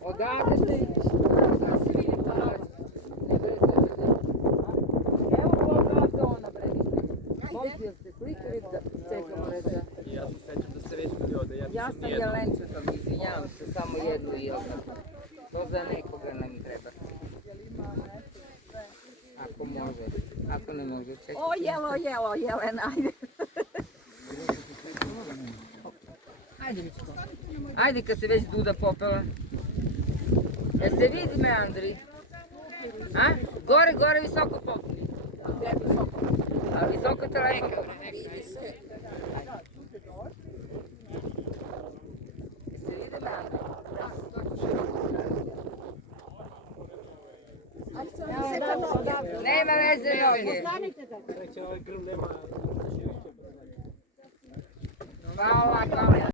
Odavde se vidiš. Evo koga zona, bredište. Možda ste slikali da čekamo reći. Ja se sećam da ste već bili ovdje. Ja sam Jelenčetom, izvinjavam se, samo jednu i jednu. To za nekoga nam treba. Ako može, ako ne može, čekaj. O, jelo, Jelena, ajde. Ajde kad se već Duda popela. Jel se vidi me, Andri? A? Gore, visoko popni. A visoko telefon. Jel se vidi me, Andri? Nema veze noge. Hvala, kamera.